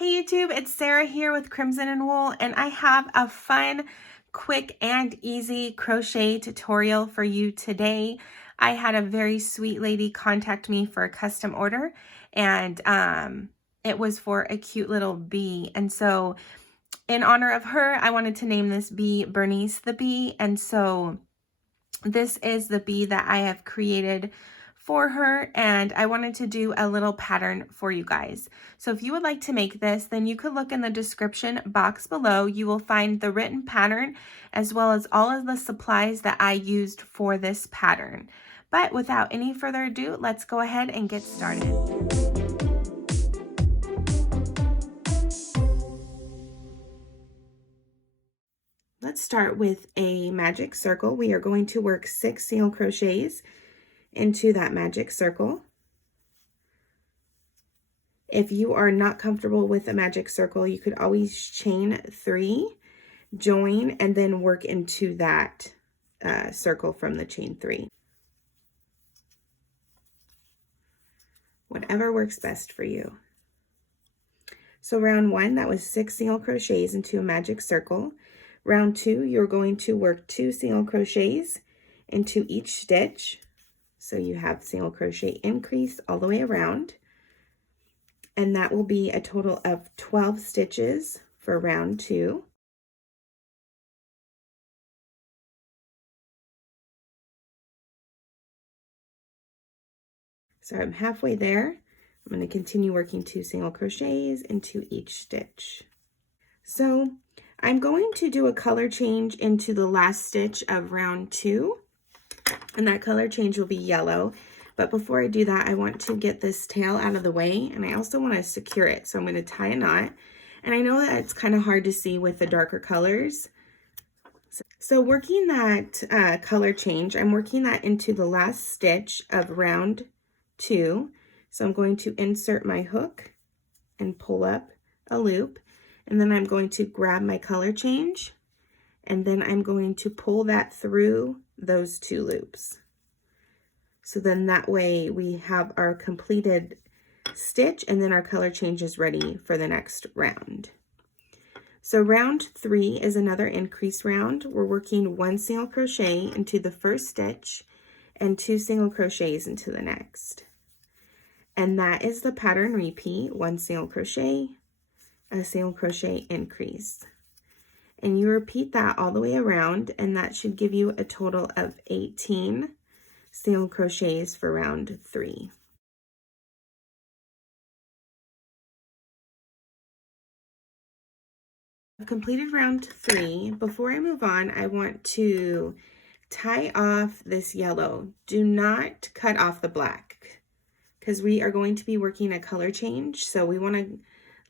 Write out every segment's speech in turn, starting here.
Hey YouTube, it's Sarah here with Crimson and Wool, and I have a fun, quick, and easy crochet tutorial for you today. I had a very sweet lady contact me for a custom order, and it was for a cute little bee. And so in honor of her, I wanted to name this bee Bernice the Bee. And so this is the bee that I have created for her, and I wanted to do a little pattern for you guys. So if you would like to make this, then you could look in the description box below. You will find the written pattern as well as all of the supplies that I used for this pattern. But without any further ado, let's go ahead and get started. Let's start with a magic circle. We are going to work 6 single crochets into that magic circle. If you are not comfortable with a magic circle, you could always chain 3, join, and then work into that circle from the chain 3. Whatever works best for you. So round 1, that was 6 single crochets into a magic circle. Round 2, you're going to work 2 single crochets into each stitch. So you have single crochet increase all the way around. And that will be a total of 12 stitches for round 2. So I'm halfway there. I'm going to continue working 2 single crochets into each stitch. So I'm going to do a color change into the last stitch of round 2, and that color change will be yellow. But before I do that, I want to get this tail out of the way, and I also want to secure it. So I'm going to tie a knot, and I know that it's kind of hard to see with the darker colors. So working that color change, I'm working that into the last stitch of round 2. So I'm going to insert my hook and pull up a loop. And then I'm going to grab my color change, and then I'm going to pull that through those 2 loops. So then that way we have our completed stitch, and then our color change is ready for the next round. So round 3 is another increase round. We're working 1 single crochet into the first stitch and 2 single crochets into the next. And that is the pattern repeat, 1 single crochet, a single crochet increase, and you repeat that all the way around, and that should give you a total of 18 single crochets for round 3. I've completed round 3. Before I move on, I want to tie off this yellow. Do not cut off the black, because we are going to be working a color change, so we want to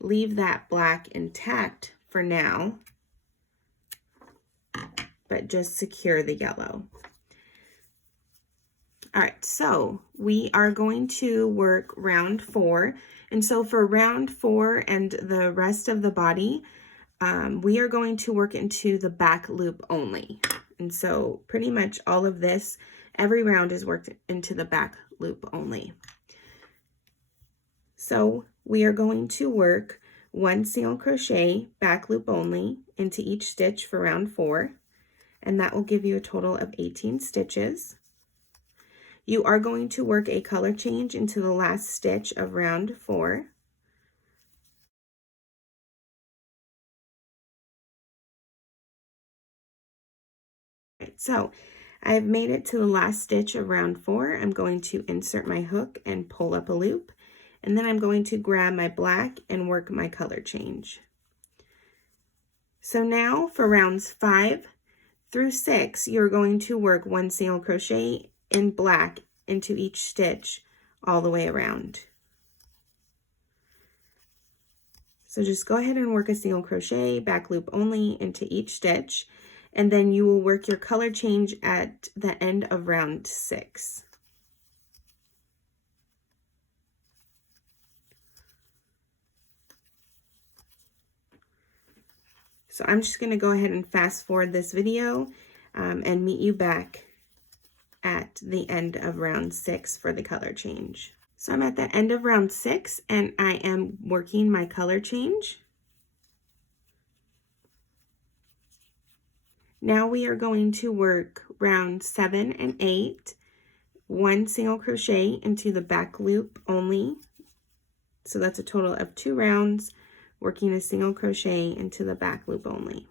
leave that black intact for now, but just secure the yellow. All right, so we are going to work round 4. And so for round 4 and the rest of the body, we are going to work into the back loop only. And so pretty much all of this, every round is worked into the back loop only. So we are going to work 1 single crochet back loop only into each stitch for round 4, and that will give you a total of 18 stitches. You are going to work a color change into the last stitch of round 4. So I've made it to the last stitch of round 4. I'm going to insert my hook and pull up a loop, and then I'm going to grab my black and work my color change. So now for rounds 5 through 6, you're going to work 1 single crochet in black into each stitch all the way around. So just go ahead and work a single crochet back loop only into each stitch, and then you will work your color change at the end of round 6. So I'm just going to go ahead and fast forward this video and meet you back at the end of round 6 for the color change. So I'm at the end of round 6 and I am working my color change. Now we are going to work round 7 and 8, 1 single crochet into the back loop only. So that's a total of 2 rounds, working a single crochet into the back loop only.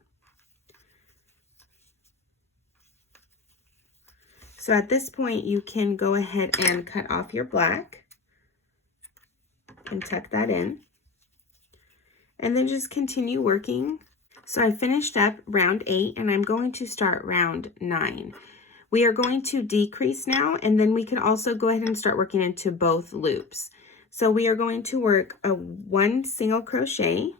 So at this point, you can go ahead and cut off your black and tuck that in. And then just continue working. So I finished up round 8 and I'm going to start round 9. We are going to decrease now, and then we can also go ahead and start working into both loops. So we are going to work a 1 single crochet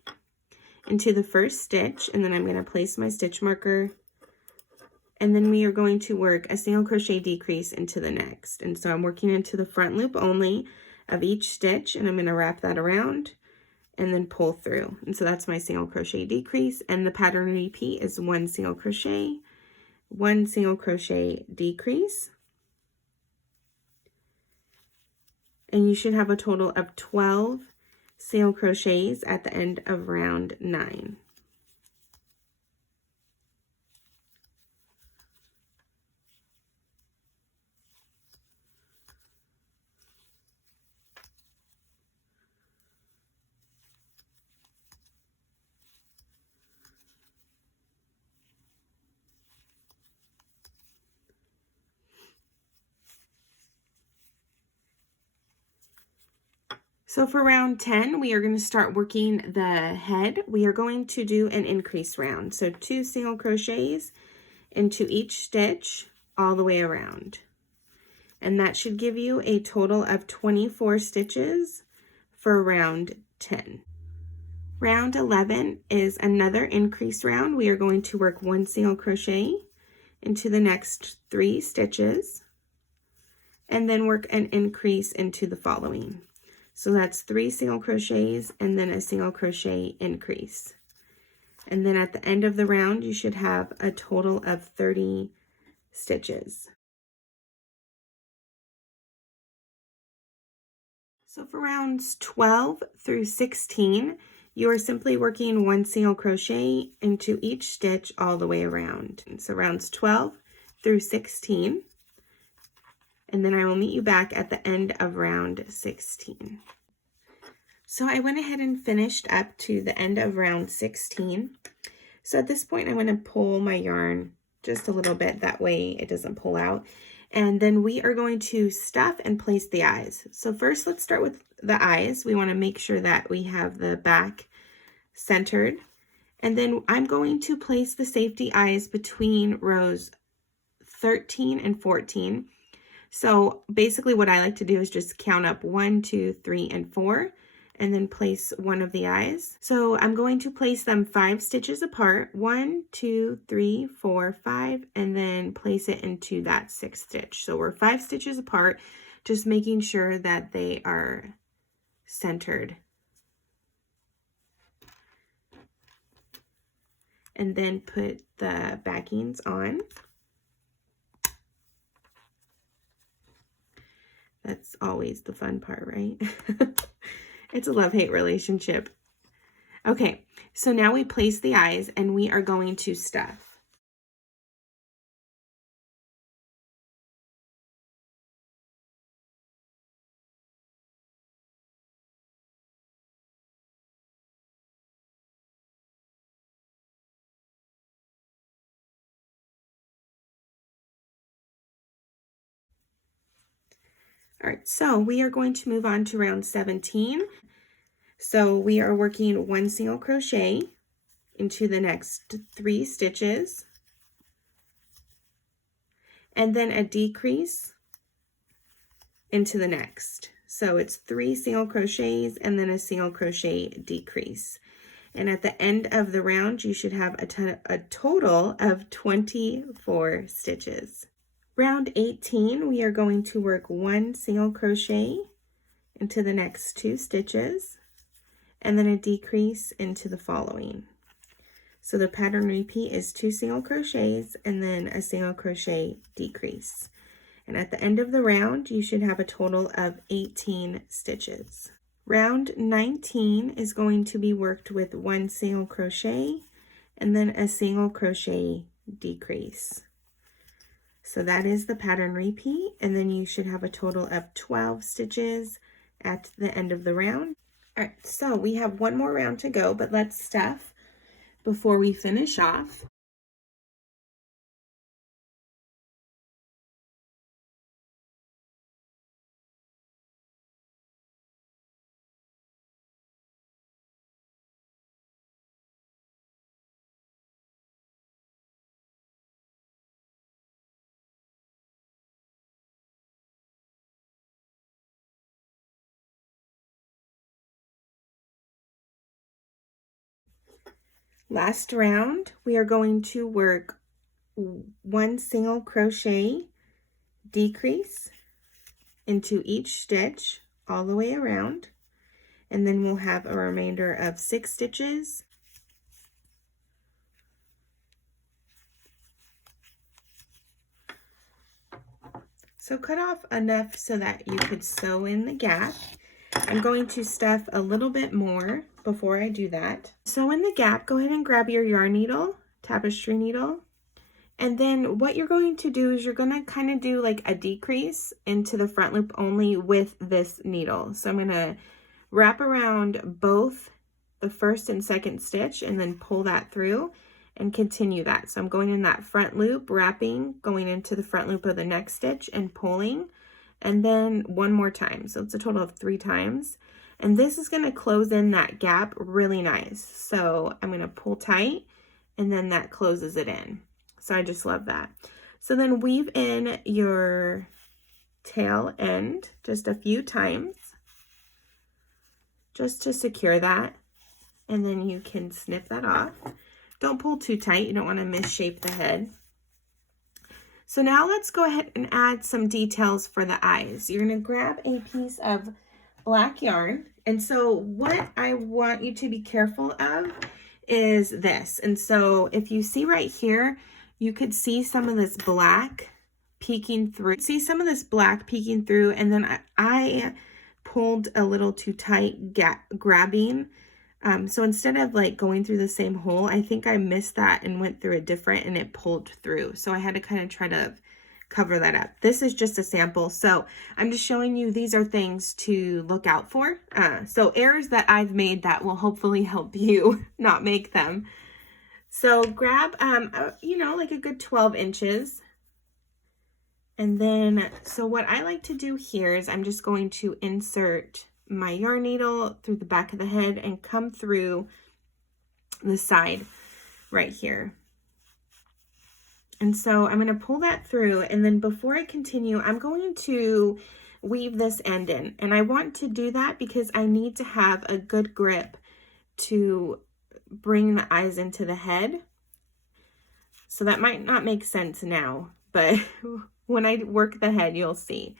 into the first stitch, and then I'm going to place my stitch marker, and then we are going to work a single crochet decrease into the next. And so I'm working into the front loop only of each stitch, and I'm going to wrap that around and then pull through. And so that's my single crochet decrease, and the pattern repeat is 1 single crochet, 1 single crochet decrease, and you should have a total of 12 single crochets at the end of round 9. So for round 10, we are going to start working the head. We are going to do an increase round. So 2 single crochets into each stitch all the way around. And that should give you a total of 24 stitches for round 10. Round 11 is another increase round. We are going to work 1 single crochet into the next 3 stitches and then work an increase into the following. So that's 3 single crochets and then a single crochet increase. And then at the end of the round, you should have a total of 30 stitches. So for rounds 12 through 16, you are simply working 1 single crochet into each stitch all the way around. And so rounds 12 through 16. And then I will meet you back at the end of round 16. So I went ahead and finished up to the end of round 16. So at this point, I'm going to pull my yarn just a little bit, that way it doesn't pull out. And then we are going to stuff and place the eyes. So first, let's start with the eyes. We want to make sure that we have the back centered. And then I'm going to place the safety eyes between rows 13 and 14. So basically what I like to do is just count up 1, 2, 3, and 4, and then place one of the eyes. So I'm going to place them 5 stitches apart, 1, 2, 3, 4, 5, and then place it into that 6th stitch. So we're 5 stitches apart, just making sure that they are centered. And then put the backings on. That's always the fun part, right? It's a love-hate relationship. Okay, so now we place the eyes and we are going to stuff. All right, so we are going to move on to round 17. So we are working 1 single crochet into the next 3 stitches, and then a decrease into the next. So it's 3 single crochets and then a single crochet decrease. And at the end of the round, you should have a total of 24 stitches. Round 18, we are going to work 1 single crochet into the next 2 stitches, and then a decrease into the following. So the pattern repeat is 2 single crochets and then a single crochet decrease. And at the end of the round, you should have a total of 18 stitches. Round 19 is going to be worked with 1 single crochet and then a single crochet decrease. So that is the pattern repeat, and then you should have a total of 12 stitches at the end of the round. All right, so we have one more round to go, but let's stuff before we finish off. Last round, we are going to work 1 single crochet decrease into each stitch all the way around, and then we'll have a remainder of 6 stitches. So cut off enough so that you could sew in the gap. I'm going to stuff a little bit more before I do that. Sew in the gap, go ahead and grab your yarn needle, tapestry needle, and then what you're going to do is you're going to kind of do like a decrease into the front loop only with this needle. So I'm going to wrap around both the first and second stitch and then pull that through and continue that. So I'm going in that front loop, wrapping, going into the front loop of the next stitch and pulling, and then one more time. So it's a total of 3 times. And this is going to close in that gap really nice. So I'm going to pull tight and then that closes it in. So I just love that. So then weave in your tail end just a few times just to secure that. And then you can snip that off. Don't pull too tight. You don't want to misshape the head. So now let's go ahead and add some details for the eyes. You're going to grab a piece of black yarn. And so what I want you to be careful of is this. And so if you see right here, you could see some of this black peeking through. And then I pulled a little too tight, grabbing. So instead of like going through the same hole, I think I missed that and went through a different and it pulled through. So I had to kind of try to cover that up. This is just a sample. So I'm just showing you these are things to look out for. So errors that I've made that will hopefully help you not make them. So grab, you know, like a good 12 inches. And then, so what I like to do here is I'm just going to insert my yarn needle through the back of the head and come through the side right here. And so I'm going to pull that through, and then before I continue, I'm going to weave this end in. And I want to do that because I need to have a good grip to bring the eyes into the head. So that might not make sense now, but when I work the head, you'll see.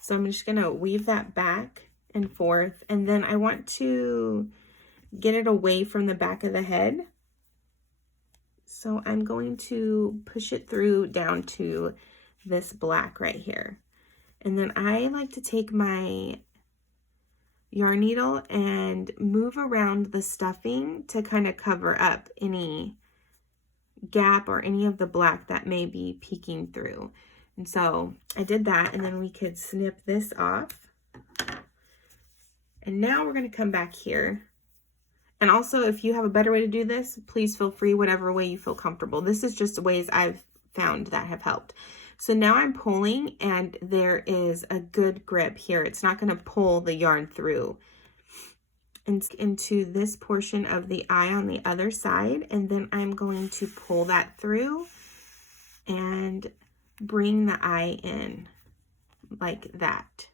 So I'm just going to weave that back and forth, and then I want to get it away from the back of the head. So I'm going to push it through down to this black right here. And then I like to take my yarn needle and move around the stuffing to kind of cover up any gap or any of the black that may be peeking through. And so I did that, and then we could snip this off. And now we're going to come back here. And also, if you have a better way to do this, please feel free, whatever way you feel comfortable. This is just ways I've found that have helped. So now I'm pulling, and there is a good grip here. It's not going to pull the yarn through into this portion of the eye on the other side. And then I'm going to pull that through and bring the eye in like that.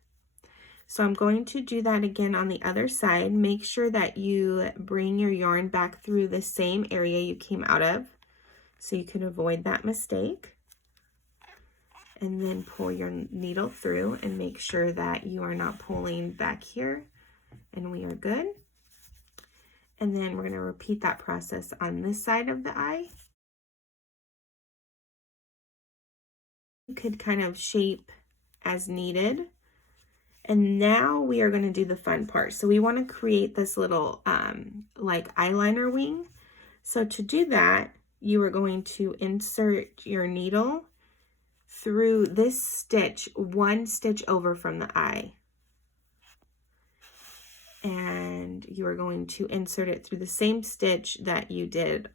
So I'm going to do that again on the other side. Make sure that you bring your yarn back through the same area you came out of so you can avoid that mistake. And then pull your needle through and make sure that you are not pulling back here, and we are good. And then we're going to repeat that process on this side of the eye. You could kind of shape as needed. And now we are going to do the fun part. So we want to create this little like eyeliner wing. So to do that, you are going to insert your needle through this stitch, one stitch over from the eye. And you are going to insert it through the same stitch that you did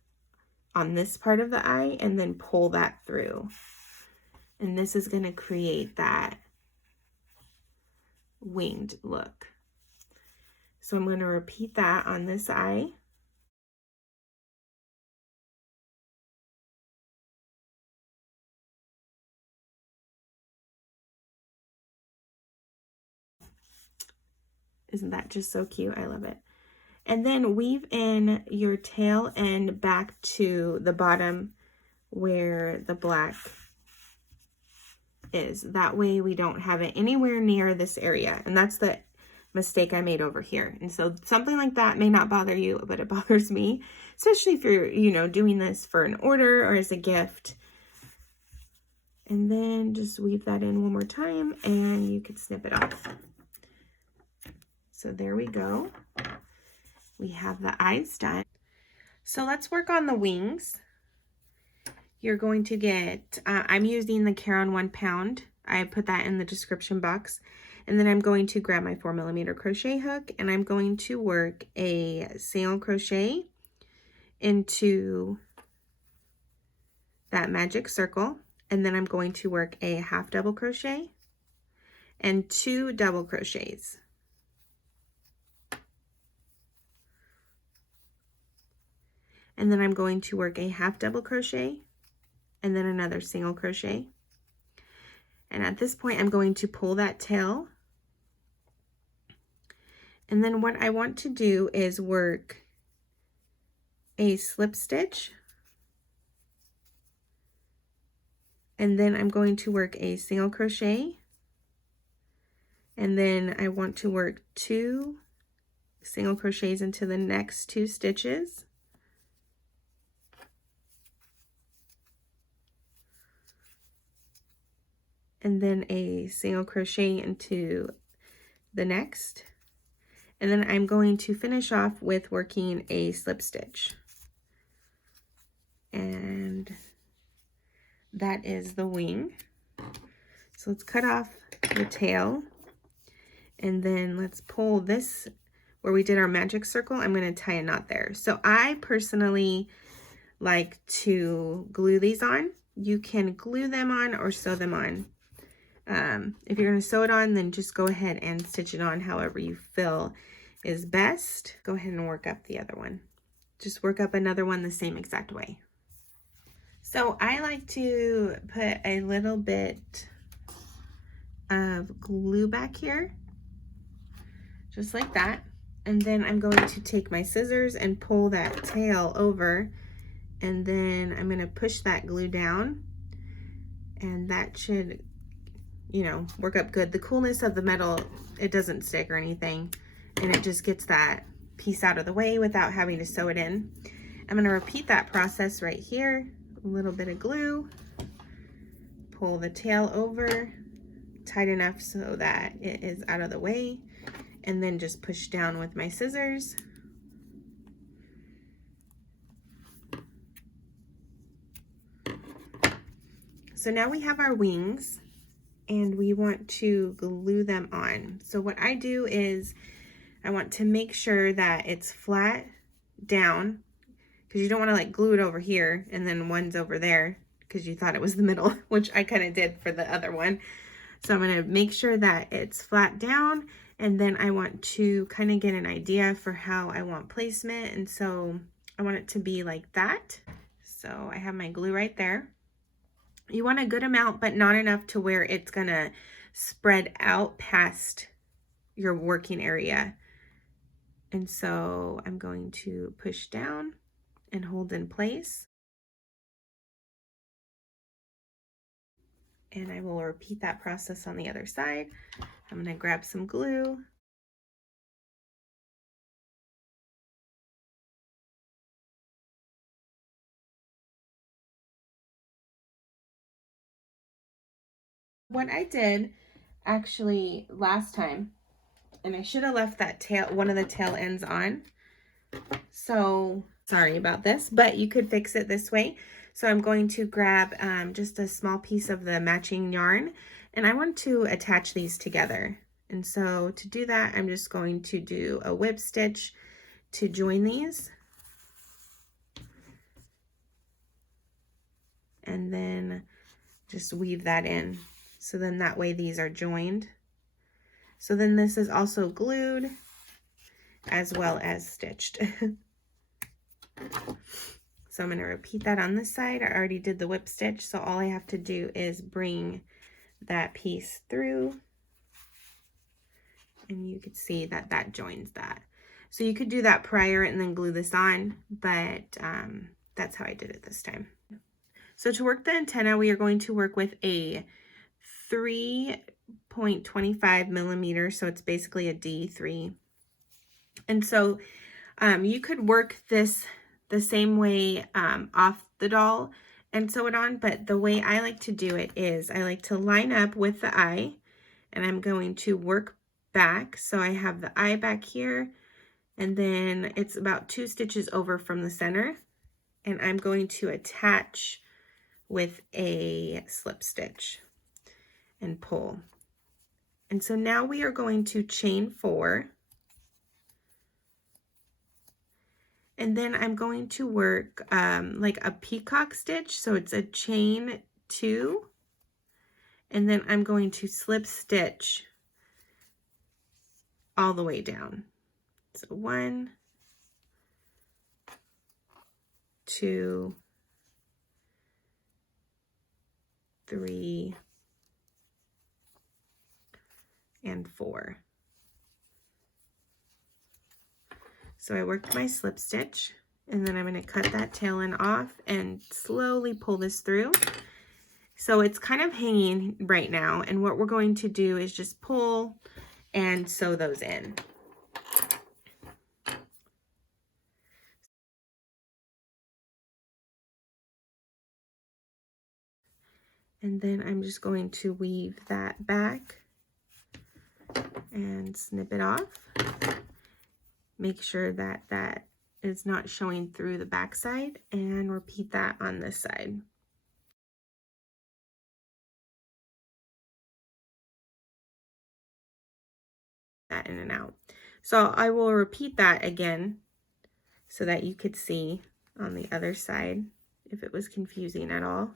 on this part of the eye and then pull that through. And this is going to create that winged look. So I'm going to repeat that on this eye. Isn't that just so cute? I love it. And then weave in your tail end back to the bottom where the black is. That way we don't have it anywhere near this area. And that's the mistake I made over here. And so something like that may not bother you, but it bothers me, especially if you're, you know, doing this for an order or as a gift. And then just weave that in one more time and you can snip it off. So there we go. We have the eyes done. So let's work on the wings. You're going to get, I'm using the Caron 1 pound. I put that in the description box. And then I'm going to grab my 4mm crochet hook and I'm going to work a single crochet into that magic circle. And then I'm going to work a half double crochet and 2 double crochets. And then I'm going to work a half double crochet and then another single crochet. And at this point, I'm going to pull that tail. And then what I want to do is work a slip stitch. And then I'm going to work a single crochet. And then I want to work 2 single crochets into the next 2 stitches. And then a single crochet into the next. And then I'm going to finish off with working a slip stitch. And that is the wing. So let's cut off the tail. And then let's pull this where we did our magic circle. I'm going to tie a knot there. So I personally like to glue these on. You can glue them on or sew them on. If you're going to sew it on, then just go ahead and stitch it on however you feel is best. Go ahead and work up the other one. Just work up another one the same exact way. So I like to put a little bit of glue back here, just like that. And then I'm going to take my scissors and pull that tail over, and then I'm going to push that glue down, and that should, you know, work up good. The coolness of the metal, it doesn't stick or anything, and it just gets that piece out of the way without having to sew it in. I'm going to repeat that process right here. A little bit of glue, pull the tail over tight enough so that it is out of the way, and then just push down with my scissors. So now we have our wings and we want to glue them on. So what I do is I want to make sure that it's flat down, because you don't want to like glue it over here and then one's over there because you thought it was the middle, which I kind of did for the other one. So I'm going to make sure that it's flat down, and then I want to kind of get an idea for how I want placement. And so I want it to be like that. So I have my glue right there. You want a good amount, but not enough to where it's going to spread out past your working area. And so I'm going to push down and hold in place. And I will repeat that process on the other side. I'm going to grab some glue. What I did, actually last time, and I should have left that one of the tail ends on. So sorry about this, but you could fix it this way. So I'm going to grab just a small piece of the matching yarn, and I want to attach these together. And so to do that, I'm just going to do a whip stitch to join these. And then just weave that in. So then that way these are joined. So then this is also glued as well as stitched. So I'm going to repeat that on this side. I already did the whip stitch, so all I have to do is bring that piece through, and you can see that that joins that. So you could do that prior and then glue this on, but that's how I did it this time. So to work the antenna, we are going to work with a 3.25 millimeters, so it's basically a D3. And so you could work this the same way off the doll and sew it on, but the way I like to do it is I like to line up with the eye, and I'm going to work back. So I have the eye back here, and then it's about 2 stitches over from the center, and I'm going to attach with a slip stitch and pull. And so now we are going to chain 4. And then I'm going to work like a peacock stitch. So it's a chain 2. And then I'm going to slip stitch all the way down. So 1, 2, 3, and 4. So I worked my slip stitch, and then I'm going to cut that tail end off and slowly pull this through. So it's kind of hanging right now, and what we're going to do is just pull and sew those in. And then I'm just going to weave that back and snip it off. Make sure that that is not showing through the back side, and repeat that on this side. That in and out. So I will repeat that again so that you could see on the other side if it was confusing at all.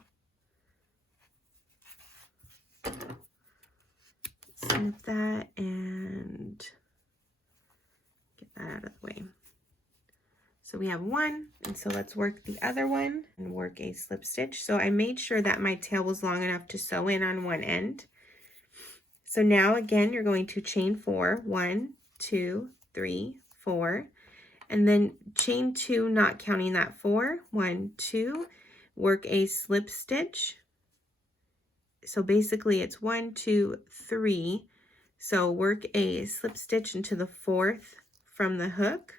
Snip that and get that out of the way. So we have 1, and so let's work the other one and work a slip stitch. So I made sure that my tail was long enough to sew in on one end. So now again, you're going to chain 4, 1, 2, 3, 4, and then chain 2, not counting that 4, 1, 2, work a slip stitch. So basically it's 1, 2, 3. So work a slip stitch into the 4th from the hook,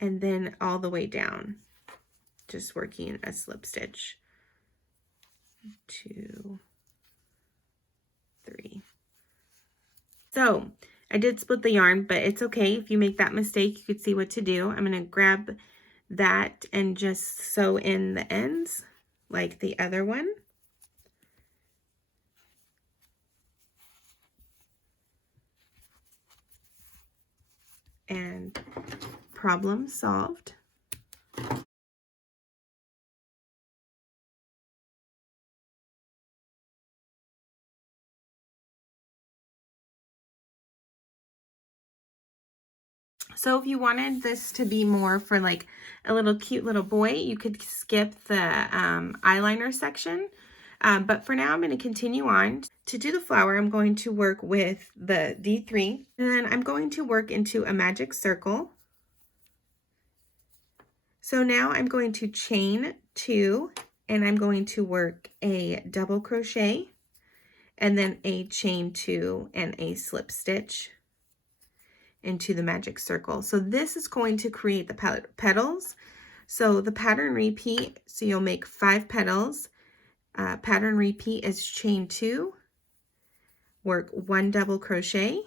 and then all the way down, just working a slip stitch. 2, 3. So I did split the yarn, but it's okay. If you make that mistake, you could see what to do. I'm going to grab that and just sew in the ends like the other one. And problem solved. So if you wanted this to be more for like a little cute little boy, you could skip the eyeliner section. But for now, I'm going to continue on. To do the flower, I'm going to work with the D3, and then I'm going to work into a magic circle. So now I'm going to chain 2, and I'm going to work a double crochet, and then a chain 2 and a slip stitch into the magic circle. So this is going to create the petals. So the pattern repeat, so you'll make 5 petals. Pattern repeat is chain 2, work 1 double crochet,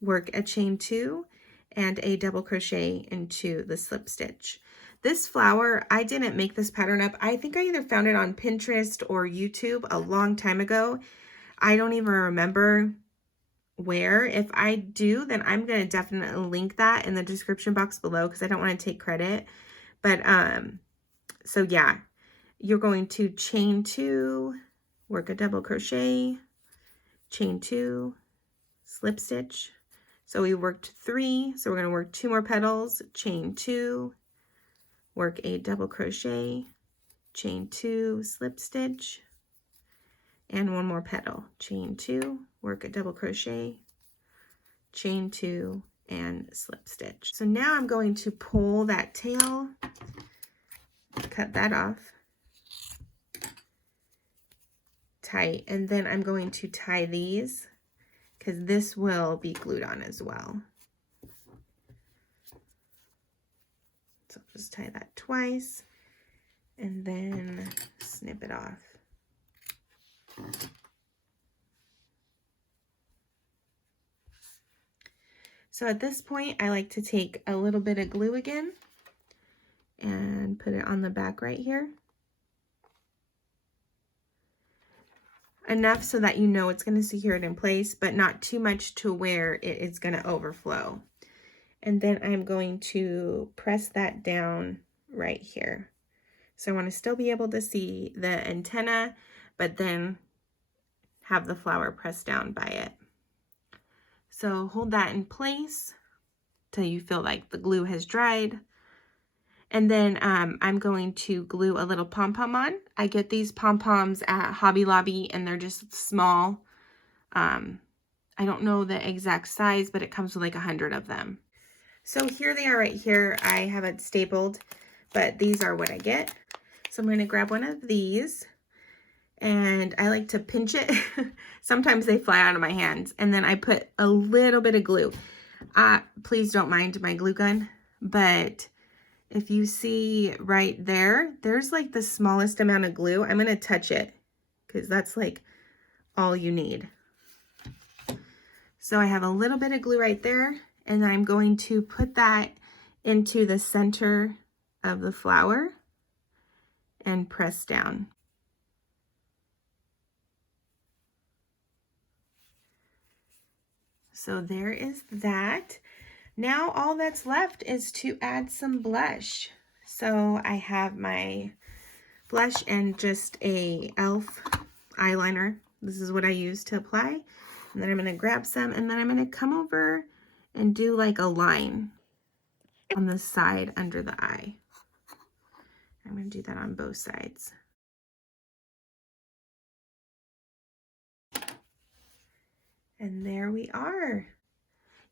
work a chain 2, and a double crochet into the slip stitch. This flower, I didn't make this pattern up. I think I either found it on Pinterest or YouTube a long time ago. I don't even remember where. If I do, then I'm going to definitely link that in the description box below because I don't want to take credit. But so yeah, you're going to chain 2, work a double crochet, chain 2, slip stitch. So we worked 3, so we're going to work 2 more petals, chain 2, work a double crochet, chain 2, slip stitch, and 1 more petal, chain 2, work a double crochet, chain 2, and slip stitch. So now I'm going to pull that tail, cut that off tight, and then I'm going to tie these because this will be glued on as well. So just tie that twice and then snip it off. So at this point, I like to take a little bit of glue again and put it on the back right here. Enough so that you know it's going to secure it in place, but not too much to where it is going to overflow. And then I'm going to press that down right here. So I want to still be able to see the antenna, but then have the flower pressed down by it. So hold that in place till you feel like the glue has dried. And then I'm going to glue a little pom-pom on. I get these pom-poms at Hobby Lobby and they're just small. I don't know the exact size, but it comes with like 100 of them. So here they are right here. I have it stapled, but these are what I get. So I'm going to grab one of these and I like to pinch it. Sometimes they fly out of my hands. And then I put a little bit of glue. Please don't mind my glue gun, but if you see right there, there's like the smallest amount of glue. I'm going to touch it because that's like all you need. So I have a little bit of glue right there, and I'm going to put that into the center of the flower and press down. So there is that. Now all that's left is to add some blush. So I have my blush and just a e.l.f. eyeliner. This is what I use to apply. And then I'm going to grab some and then I'm going to come over and do like a line on the side under the eye. I'm going to do that on both sides. And there we are.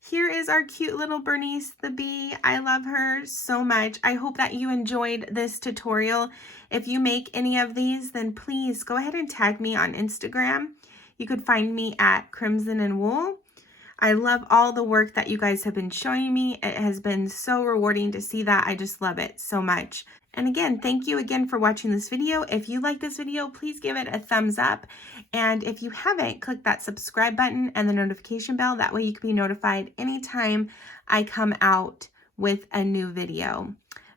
Here is our cute little Bernice the Bee. I love her so much. I hope that you enjoyed this tutorial. If you make any of these, then please go ahead and tag me on Instagram. You could find me at Crimson and Wool. I love all the work that you guys have been showing me. It has been so rewarding to see that. I just love it so much. And again, thank you again for watching this video. If you like this video, please give it a thumbs up. And if you haven't, click that subscribe button and the notification bell. That way you can be notified anytime I come out with a new video.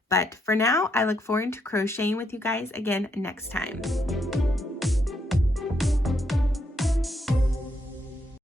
But for now, I look forward to crocheting with you guys again next time.